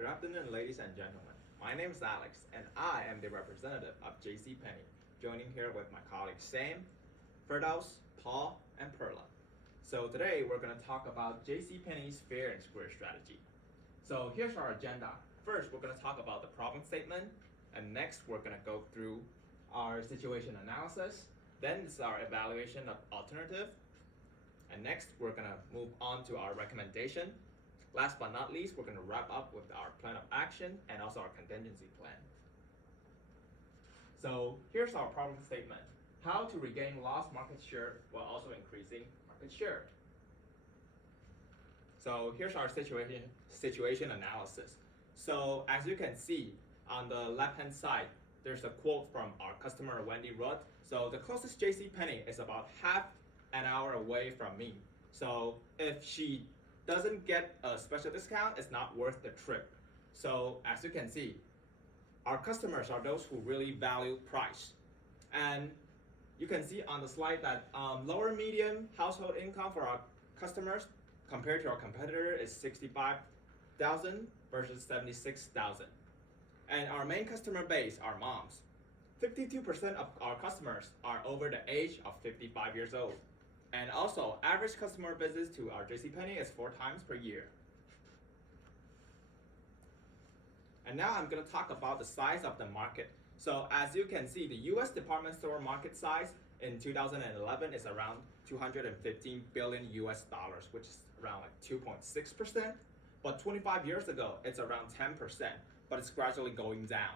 Good afternoon, ladies and gentlemen. My name is Alex, and I am the representative of JCPenney, joining here with my colleagues Sam, Firdaus, Paul, and Perla. So today we're going to talk about JCPenney's fair and square strategy. So here's our agenda. First, we're going to talk about the problem statement, and next we're going to go through our situation analysis. Then it's our evaluation of alternative, and next we're going to move on to our recommendation. Last but not least, we're going to wrap up with our plan of action and also our contingency plan. So here's our problem statement. How to regain lost market share while also increasing market share. So here's our situation analysis. So as you can see on the left-hand side, there's a quote from our customer Wendy Rudd. So the closest JCPenney is about half an hour away from me. So if she doesn't get a special discount, it's not worth the trip. So as you can see, our customers are those who really value price. And you can see on the slide that lower medium household income for our customers compared to our competitor is 65,000 versus 76,000. And our main customer base are moms. 52% of our customers are over the age of 55 years old. And also, average customer visits to our JCPenney is 4 times per year. And now I'm going to talk about the size of the market. So as you can see, the US department store market size in 2011 is around 215 billion US dollars, which is around like 2.6%. But 25 years ago, it's around 10%, but it's gradually going down.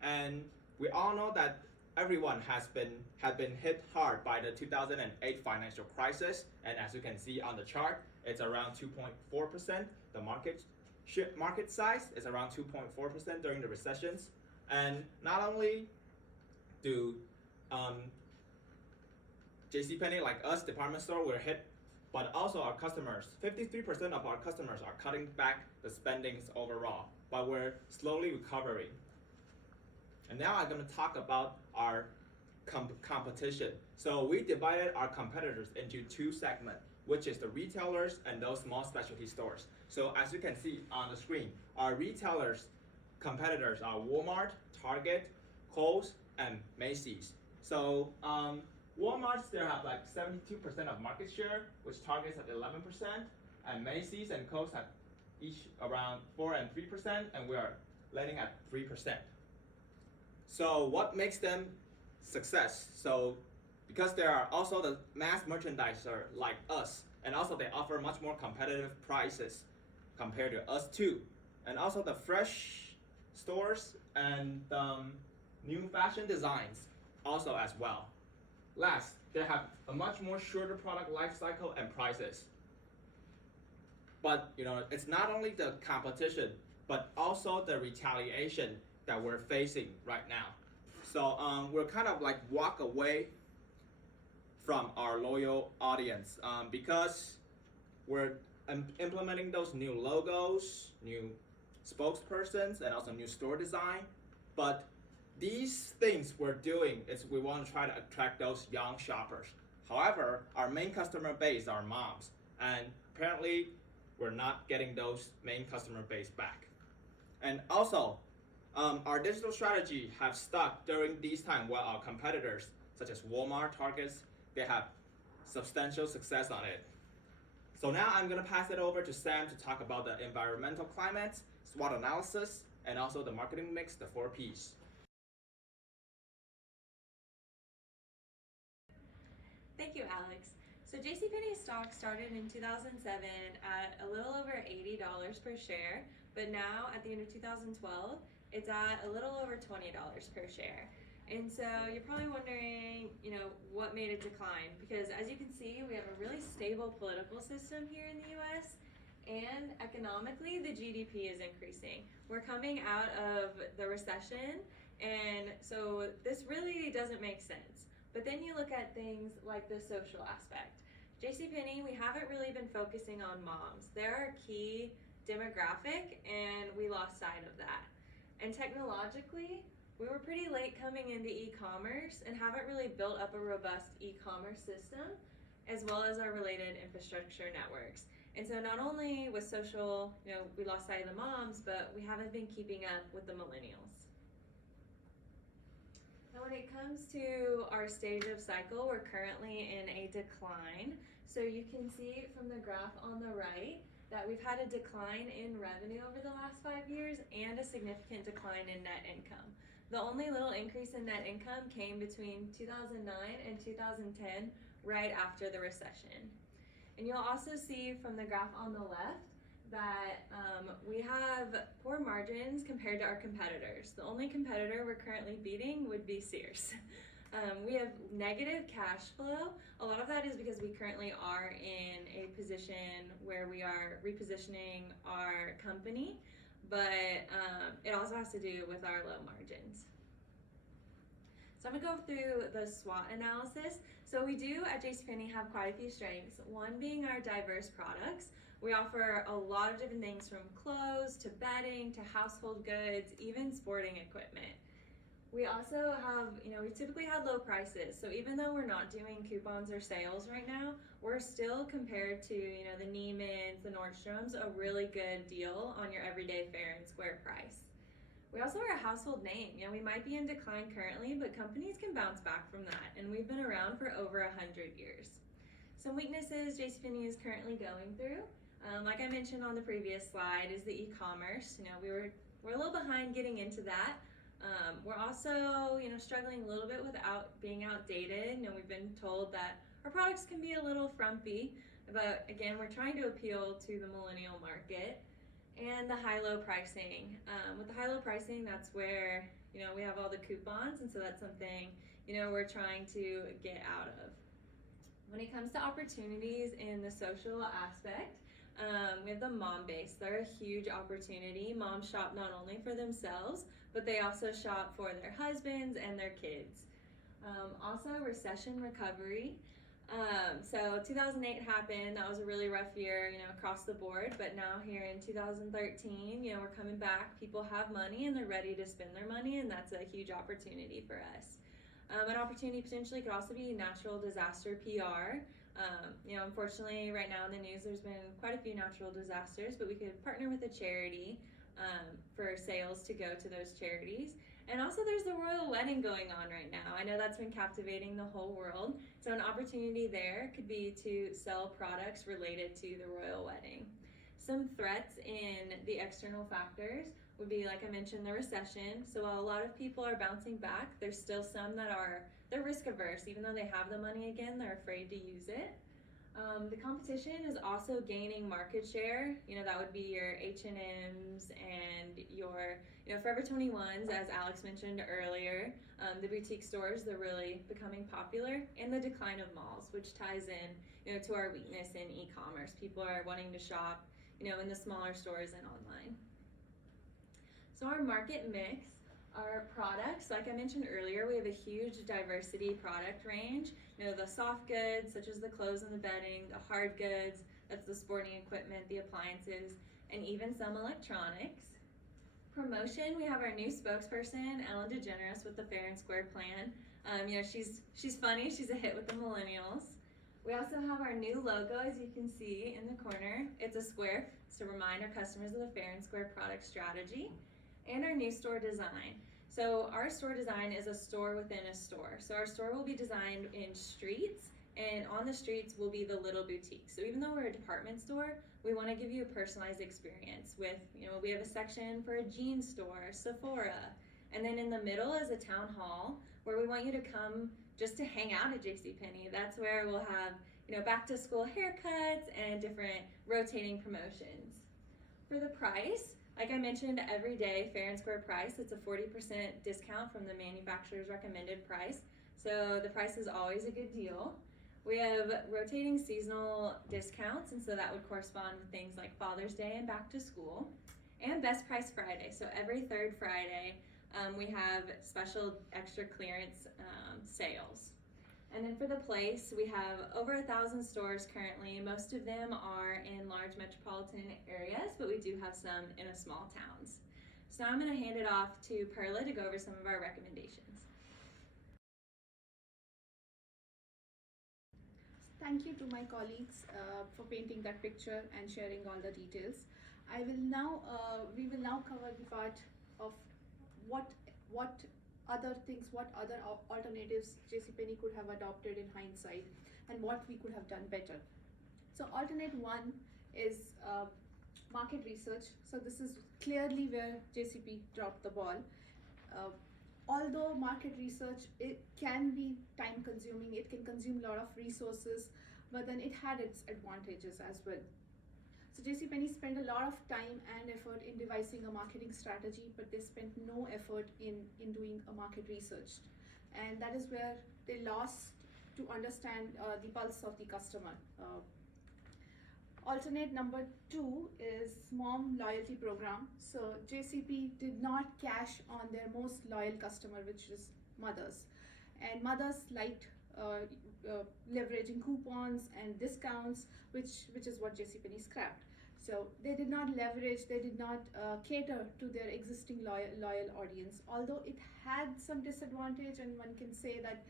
And we all know that everyone had been hit hard by the 2008 financial crisis, and as you can see on the chart, it's around 2.4%. The market size is around 2.4% during the recessions, and not only do JCPenney, like us, department store, were hit, but also our customers. 53% of our customers are cutting back the spendings overall, but we're slowly recovering. And now I'm going to talk about our competition. So we divided our competitors into 2 segments, which is the retailers and those small specialty stores. So as you can see on the screen, our retailers competitors are Walmart, Target, Kohl's, and Macy's. So Walmart, they have like 72% of market share, which Target's at 11%, and Macy's and Kohl's have each around 4 and 3%, and we are landing at 3%. So what makes them success? So because they are also the mass merchandiser like us, and also they offer much more competitive prices compared to us too. And also the fresh stores and new fashion designs also as well. Last, they have a much more shorter product life cycle and prices. But it's not only the competition, but also the retaliation that we're facing right now. So we're kind of like walk away from our loyal audience because we're implementing those new logos, new spokespersons, and also new store design. But these things we're doing is we want to try to attract those young shoppers. However, our main customer base are moms, and apparently we're not getting those main customer base back. And also, our digital strategy have stuck during these times while our competitors, such as Walmart, Target, they have substantial success on it. So now I'm going to pass it over to Sam to talk about the environmental climate, SWOT analysis, and also the marketing mix, the 4 Ps. Thank you, Alex. So JCPenney stock started in 2007 at a little over $80 per share, but now at the end of 2012, it's at a little over $20 per share. And so you're probably wondering, what made it decline? Because as you can see, we have a really stable political system here in the US, and economically, the GDP is increasing. We're coming out of the recession, and so this really doesn't make sense. But then you look at things like the social aspect. JCPenney, we haven't really been focusing on moms. They're our key demographic, and we lost sight of that. And technologically, we were pretty late coming into e-commerce and haven't really built up a robust e-commerce system, as well as our related infrastructure networks. And so not only with social, we lost sight of the moms, but we haven't been keeping up with the millennials. Now when it comes to our stage of cycle, we're currently in a decline. So you can see from the graph on the right that we've had a decline in revenue over the last 5 years and a significant decline in net income. The only little increase in net income came between 2009 and 2010, right after the recession. And you'll also see from the graph on the left that we have poor margins compared to our competitors. The only competitor we're currently beating would be Sears. We have negative cash flow. A lot of that is because we currently are in a position where we are repositioning our company, but it also has to do with our low margins. So I'm gonna go through the SWOT analysis. So we do at JCPenney have quite a few strengths, one being our diverse products. We offer a lot of different things from clothes to bedding to household goods, even sporting equipment. We also have, we typically had low prices. So even though we're not doing coupons or sales right now, we're still compared to, the Neiman's, the Nordstroms, a really good deal on your everyday fair and square price. We also are a household name. We might be in decline currently, but companies can bounce back from that. And we've been around for over 100 years. Some weaknesses JCPenney is currently going through, like I mentioned on the previous slide, is the e-commerce. We're a little behind getting into that. We're also, struggling a little bit without being outdated. We've been told that our products can be a little frumpy, but again, we're trying to appeal to the millennial market. And the high-low pricing. With the high-low pricing, that's where, we have all the coupons, and so that's something, we're trying to get out of. When it comes to opportunities in the social aspect, we have the mom base. They're a huge opportunity. Moms shop not only for themselves, but they also shop for their husbands and their kids. Also, recession recovery. So 2008 happened. That was a really rough year, across the board. But now here in 2013, we're coming back. People have money and they're ready to spend their money, and that's a huge opportunity for us. An opportunity potentially could also be natural disaster PR. Unfortunately, right now in the news, there's been quite a few natural disasters, but we could partner with a charity for sales to go to those charities. And also there's the royal wedding going on right now. I know that's been captivating the whole world. So an opportunity there could be to sell products related to the royal wedding. Some threats in the external factors would be, like I mentioned, the recession. So while a lot of people are bouncing back, there's still some that they're risk averse. Even though they have the money again, they're afraid to use it. The competition is also gaining market share. That would be your H&Ms and your, Forever 21s, as Alex mentioned earlier. The boutique stores, they're really becoming popular, and the decline of malls, which ties in, to our weakness in e-commerce. People are wanting to shop, in the smaller stores and online. So our market mix, our products, like I mentioned earlier, we have a huge diversity product range. The soft goods, such as the clothes and the bedding, the hard goods, that's the sporting equipment, the appliances, and even some electronics. Promotion, we have our new spokesperson, Ellen DeGeneres, with the Fair and Square plan. She's funny, she's a hit with the millennials. We also have our new logo, as you can see in the corner. It's a square to remind our customers of the Fair and Square product strategy. And our new store design. So our store design is a store within a store. So our store will be designed in streets, and on the streets will be the little boutiques. So even though we're a department store, we want to give you a personalized experience with, we have a section for a jean store, Sephora, and then in the middle is a town hall where we want you to come just to hang out at JCPenney. That's where we'll have, back to school haircuts and different rotating promotions. For the price, like I mentioned, every day, fair and square price, it's a 40% discount from the manufacturer's recommended price. So the price is always a good deal. We have rotating seasonal discounts, and so that would correspond with things like Father's Day and back to school. And Best Price Friday. So every third Friday, we have special extra clearance sales. And then for the place, we have over 1,000 stores currently. Most of them are in large metropolitan areas, but we do have some in small towns. So now I'm going to hand it off to Perla to go over some of our recommendations. Thank you to my colleagues for painting that picture and sharing all the details. I will now, we will now cover the part of what, what other things, what other alternatives JCPenney could have adopted in hindsight, and what we could have done better. So alternate one is market research. So this is clearly where JCP dropped the ball. Uh, Although market research, it can be time consuming, it can consume a lot of resources, but then it had its advantages as well. So JCPenney spent a lot of time and effort in devising a marketing strategy, but they spent no effort in doing a market research. And that is where they lost to understand the pulse of the customer. Alternate number two is mom loyalty program. So JCP did not cash on their most loyal customer, which is mothers, and mothers liked leveraging coupons and discounts, which is what JCPenney scrapped. So they did not leverage, they did not cater to their existing loyal audience. Although it had some disadvantage, and one can say that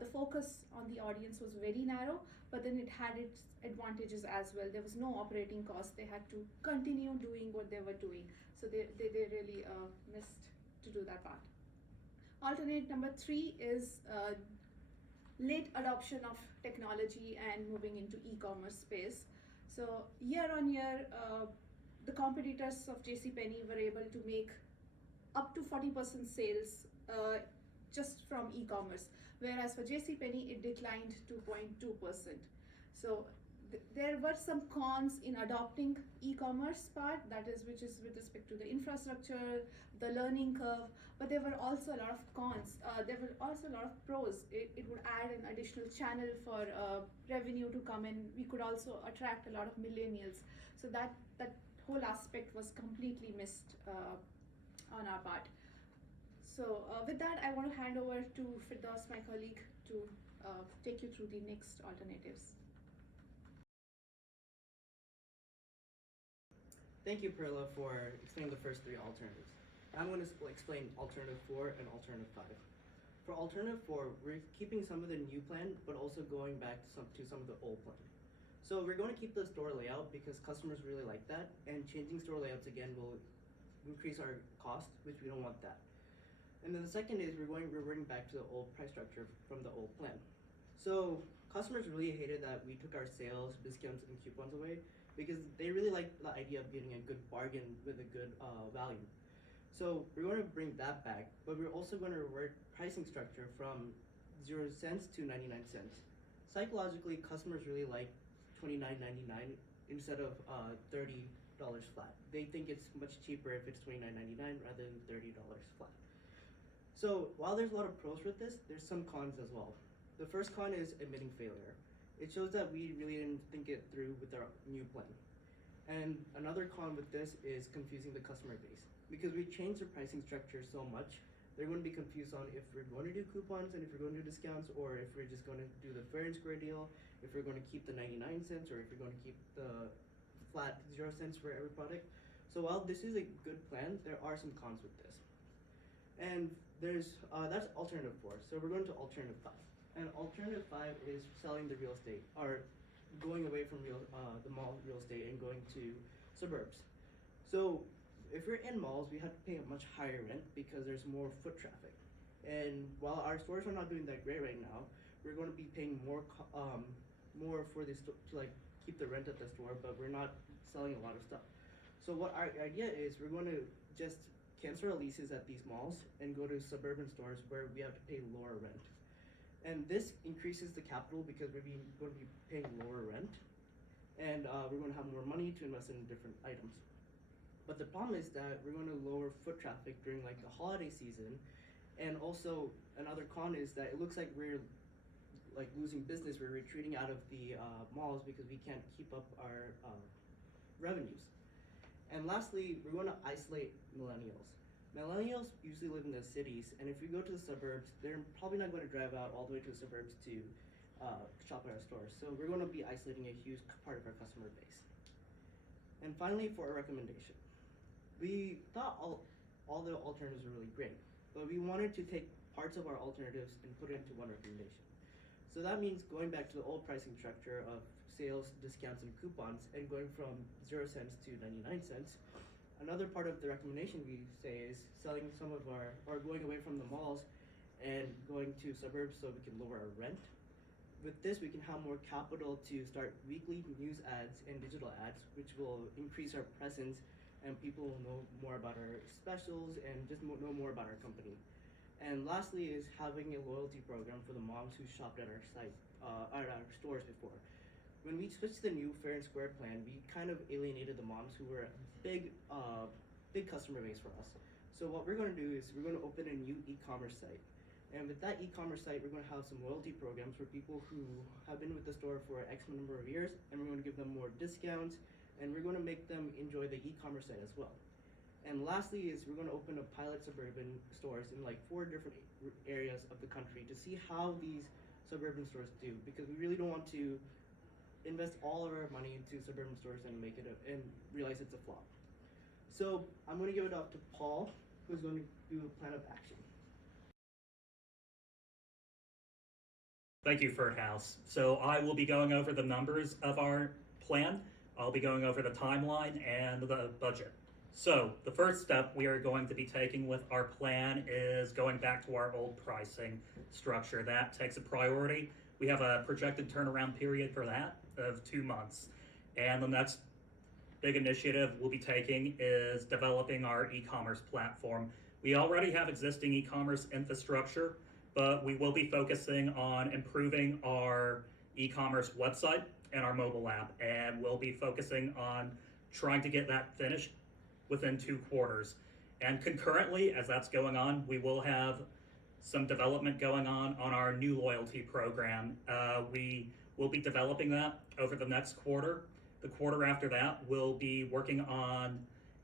the focus on the audience was very narrow, but then it had its advantages as well. There was no operating cost. They had to continue doing what they were doing. So they really missed to do that part. Alternate number three is late adoption of technology and moving into e-commerce space. So year on year, the competitors of JCPenney were able to make up to 40% sales just from e-commerce, whereas for JCPenney it declined 2.2%. So there were some cons in adopting e-commerce part, that is, which is with respect to the infrastructure, the learning curve, but there were also a lot of cons. There were also a lot of pros. It would add an additional channel for revenue to come in. We could also attract a lot of millennials. So that whole aspect was completely missed on our part. So with that, I want to hand over to Firdaus, my colleague, to take you through the next alternatives. Thank you, Perla, for explaining the first three alternatives. I'm going to explain alternative 4 and alternative 5. For alternative 4, we're keeping some of the new plan, but also going back to some of the old plan. So we're going to keep the store layout because customers really like that, and changing store layouts again will increase our cost, which we don't want that. And then the second is we're reverting back to the old price structure from the old plan. So customers really hated that we took our sales, discounts, and coupons away because they really like the idea of getting a good bargain with a good value. So we're going to bring that back, but we're also going to revert pricing structure from 0 cents to 99 cents. Psychologically, customers really like $29.99 instead of $30 flat. They think it's much cheaper if it's $29.99 rather than $30 flat. So while there's a lot of pros with this, there's some cons as well. The first con is admitting failure. It shows that we really didn't think it through with our new plan. And another con with this is confusing the customer base. Because we changed the pricing structure so much, they're going to be confused on if we're going to do coupons and if we're going to do discounts, or if we're just going to do the fair and square deal, if we're going to keep the 99 cents, or if we're going to keep the flat 0 cents for every product. So while this is a good plan, there are some cons with this. And there's that's alternative 4. So we're going to alternative 5. And alternative 5 is selling the real estate, or going away from the mall real estate and going to suburbs. So if we're in malls, we have to pay a much higher rent because there's more foot traffic. And while our stores are not doing that great right now, we're going to be paying more for this to like keep the rent at the store, but we're not selling a lot of stuff. So what our idea is, we're going to just cancel our leases at these malls and go to suburban stores where we have to pay lower rent. And this increases the capital because we're going to be paying lower rent, and we're going to have more money to invest in different items. But the problem is that we're going to lower foot traffic during like the holiday season, and also another con is that it looks like we're like losing business. We're retreating out of the malls because we can't keep up our revenues. And lastly, we're going to isolate millennials. Millennials usually live in the cities, and if we go to the suburbs, they're probably not going to drive out all the way to the suburbs to shop at our stores. So we're going to be isolating a huge part of our customer base. And finally, for a recommendation. We thought all the alternatives were really great, but we wanted to take parts of our alternatives and put it into one recommendation. So that means going back to the old pricing structure of sales, discounts, and coupons, and going from 0 cents to 99 cents. Another part of the recommendation we say is selling some of our, or going away from the malls and going to suburbs so we can lower our rent. With this, we can have more capital to start weekly news ads and digital ads, which will increase our presence and people will know more about our specials and just know more about our company. And lastly is having a loyalty program for the moms who shopped at our site, at our stores before. When we switched to the new Fair and Square plan, we kind of alienated the moms who were a big customer base for us. So what we're going to do is we're going to open a new e-commerce site. And with that e-commerce site, we're going to have some loyalty programs for people who have been with the store for X number of years, and we're going to give them more discounts, and we're going to make them enjoy the e-commerce site as well. And lastly is we're going to open up pilot suburban stores in like 4 different areas of the country to see how these suburban stores do, because we really don't want to invest all of our money into suburban stores and make it and realize it's a flop. So I'm going to give it off to Paul, who's going to do a plan of action. Thank you, House. So I will be going over the numbers of our plan. I'll be going over the timeline and the budget. So the first step we are going to be taking with our plan is going back to our old pricing structure. That takes a priority. We have a projected turnaround period for that of 2 months. And the next big initiative we'll be taking is developing our e-commerce platform. We already have existing e-commerce infrastructure, but we will be focusing on improving our e-commerce website and our mobile app, and we'll be focusing on trying to get that finished within 2 quarters. And concurrently, as that's going on, we will have some development going on our new loyalty program. We will be developing that over the next quarter. The quarter after that, we'll be working on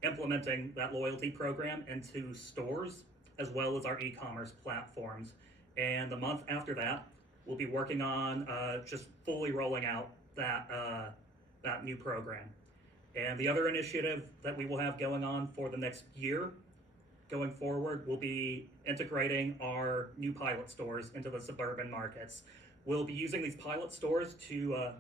implementing that loyalty program into stores as well as our e-commerce platforms. And the month after that, we'll be working on just fully rolling out that new program. And the other initiative that we will have going on for the next year going forward will be integrating our new pilot stores into the suburban markets. We'll be using these pilot stores to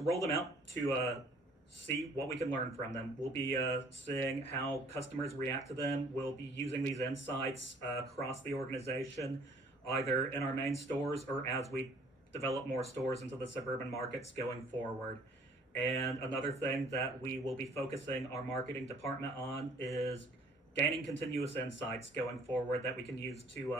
roll them out to see what we can learn from them. We'll be seeing how customers react to them. We'll be using these insights across the organization, either in our main stores or as we develop more stores into the suburban markets going forward. And another thing that we will be focusing our marketing department on is gaining continuous insights going forward that we can use to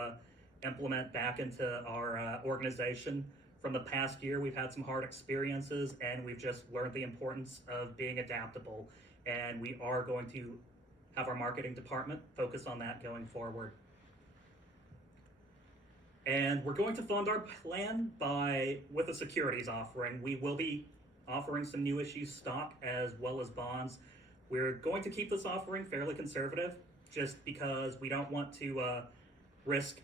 implement back into our organization. From the past year, we've had some hard experiences and we've just learned the importance of being adaptable. And we are going to have our marketing department focus on that going forward. And we're going to fund our plan with a securities offering. We will be offering some new issue stock as well as bonds. We're going to keep this offering fairly conservative just because we don't want to risk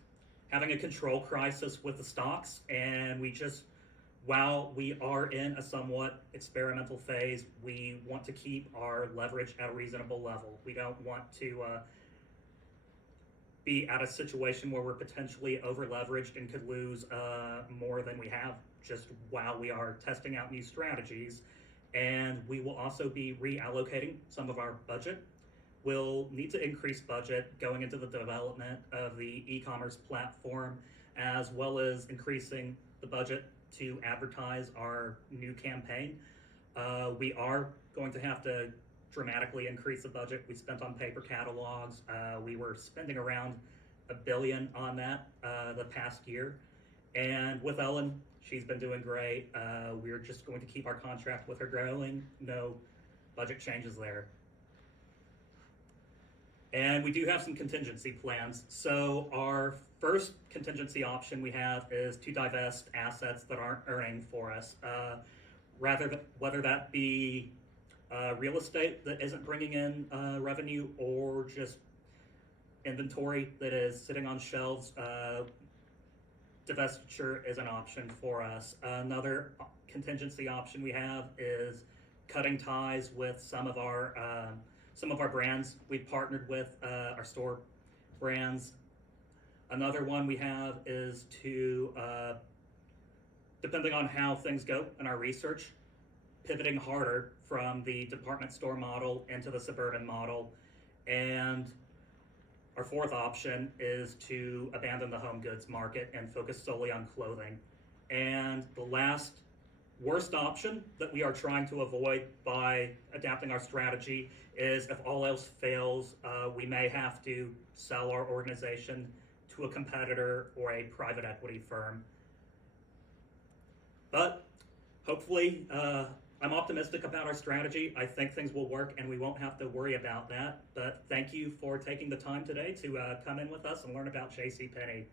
having a control crisis with the stocks, and while we are in a somewhat experimental phase, we want to keep our leverage at a reasonable level. We don't want to be at a situation where we're potentially over leveraged and could lose more than we have just while we are testing out new strategies. And we will also be reallocating some of our budget. We'll need to increase budget going into the development of the e-commerce platform, as well as increasing the budget to advertise our new campaign. We are going to have to dramatically increase the budget we spent on paper catalogs. We were spending around $1 billion on that the past year. And with Ellen, she's been doing great. We're just going to keep our contract with her going. No budget changes there. And we do have some contingency plans. So our first contingency option we have is to divest assets that aren't earning for us, whether that be real estate that isn't bringing in revenue or just inventory that is sitting on shelves. Divestiture is an option for us. Another contingency option we have is cutting ties with some of our brands. We've partnered with our store brands. Another one we have is to depending on how things go in our research, pivoting harder from the department store model into the suburban model. And our fourth option is to abandon the home goods market and focus solely on clothing. And the last worst option that we are trying to avoid by adapting our strategy is, if all else fails, we may have to sell our organization to a competitor or a private equity firm. But hopefully, I'm optimistic about our strategy. I think things will work and we won't have to worry about that. But thank you for taking the time today to come in with us and learn about JCPenney.